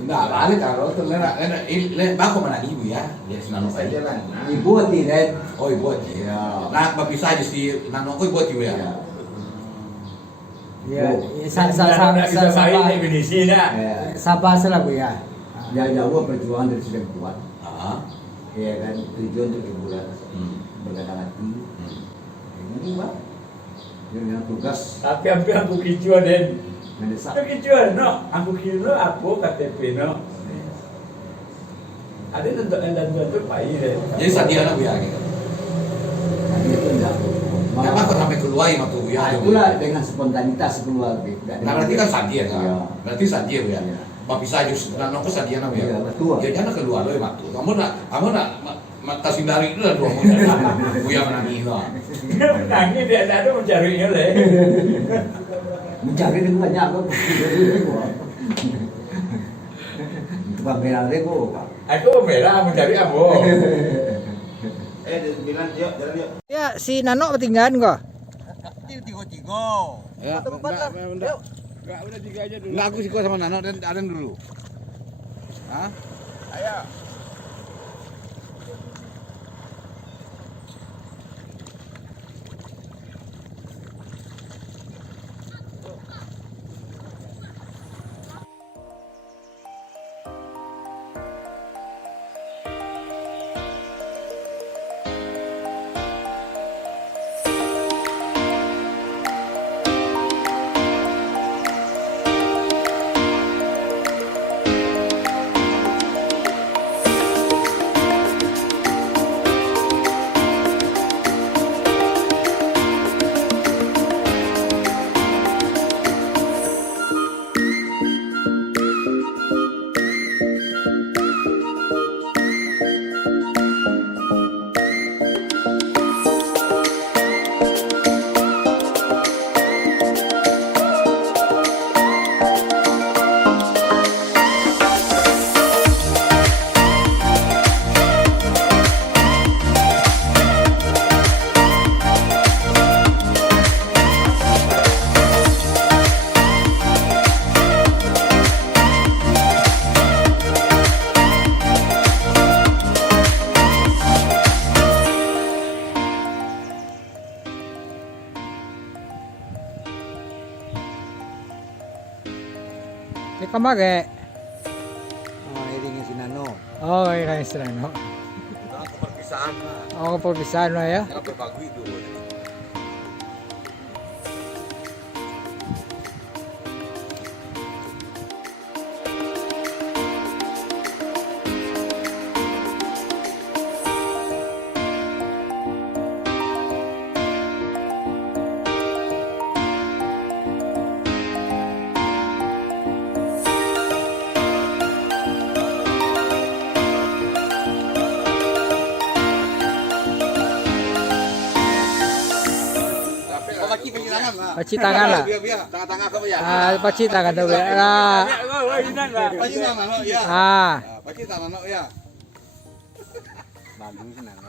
Enggak, balik kalau terlena bako mana ibu ya? Dia si Nano Saya kayak. jalan. Ibu tidak. Oh, ibu aja. Ya. Nah, bapisah aja si Nano ko ibu aja ya. Ya, bisa main definisi dah. Sabah salah bu ya. Ya jauh perjuangan dari sudah kuat. Ah. Ya kan tujuan untuk hiburan berkata hati. Ini pak. Yang tugas Tapi hampir aku kicuan den. mendesak. Aku kicuan no, aku kira aku KTP no. Ada tentu pahit deh. Jadi Sadiana bu ya gitu. Nanti itu enggak. Kenapa kok sampai keluar ya waktu bu ya? Nah, itulah dengan spontanitas keluar. Nah, berarti kan Sadia kan? Iya. Berarti Sadia bu ya? Iya. Bapisah aja Nano ko Sadiana bu ya? Iya, betul. Ya jangan keluar loh waktu. Kamu nak kasih dari itu lah dua bu ya menangis lah. Nangis dia ada mencarinya deh. Mencari dengan banyak kok. Tukang merah rego pak. Aku merah mencari abu. Dia bilang yuk jalan yuk. Ya, si Nano ketinggalan kok. Tiga. Ya, enggak udah tiga aja dulu. Enggak, aku sih sama Nano dan Aden dulu. Hah? Ayo. Di kamage. Oh ini si Nano. Oh, iya si Nano. Nah, perpisahan lah. Oh, perpisahan lah ya. Jangan berbagi dulu. Paci tangan lah. Biar tengah-tengah kamu ya. Ah, paci tangan tuh. Ah. Paci tangan Nano ya. Ah. Paci tangan Nano ya. Bagus si Nano.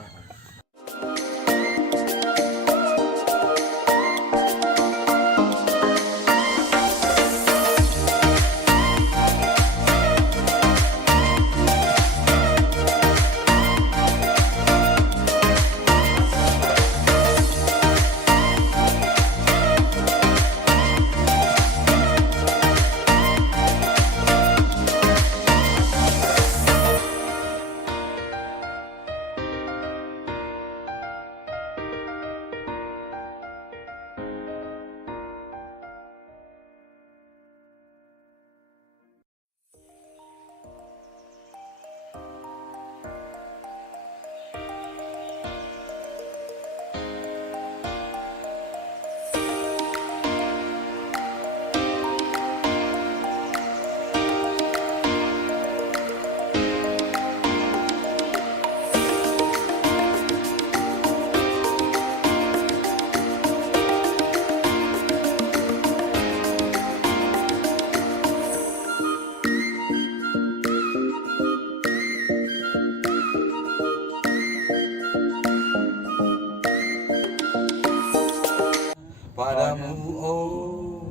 Padamu oh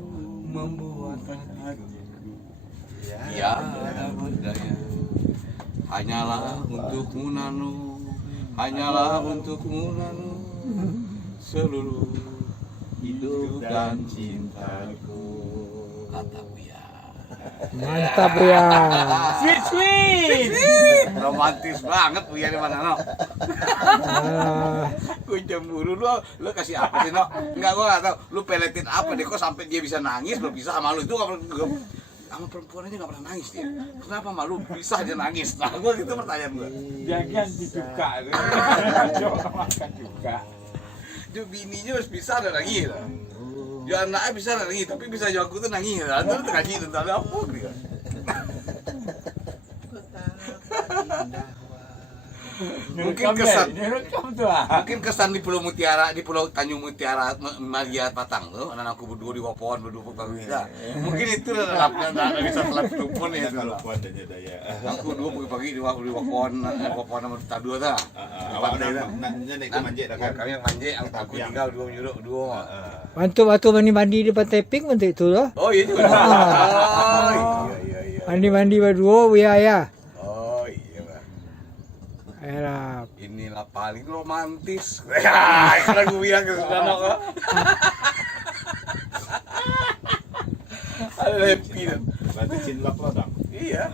membuat hati ya daya. Hanyalah untukmu Nano, hanyalah untukmu Nano, seluruh hidup dan cintaku. Kata Buya. Mantap ya. Sweet. Romantis banget Buya di mana Nano. Gue cemburu lu kasih apa sih No? Enggak, gua enggak tahu. Lu peletin apa deh kok sampai dia bisa nangis lu bisa sama lu itu sama perempuan aja nggak pernah nangis dia. Kenapa malu bisa aja nangis? Nah, gua gitu pertanyaan gua. Jangan dibuka. Jangan makan juga. Dia bininya harus bisa ada nangis. Dia anaknya bisa ada nangis, tapi bisa jawab tuh nangis. Itu tuh kaji tentang apa gitu. Mungkin kesan di Pulau Mutiara, di Pulau Tanjung Mutiara Maria Patang tuh, anak aku berdua di Wapon, berdua kita. Mungkin itu adalah bisa telat telepon ya kalau aku dua pagi-pagi di Wapon sama Duta dua dah. Kami yang manje, aku tinggal dua. Waktu mandi-mandi di Pantai Pink waktu itu loh. Oh iya juga. Mandi-mandi berdua ya. Oh iya. Era. Inilah paling romantis. Ya, lagu bilang ke sana kok. Happy. Berarti cinlok lo dong. Iya.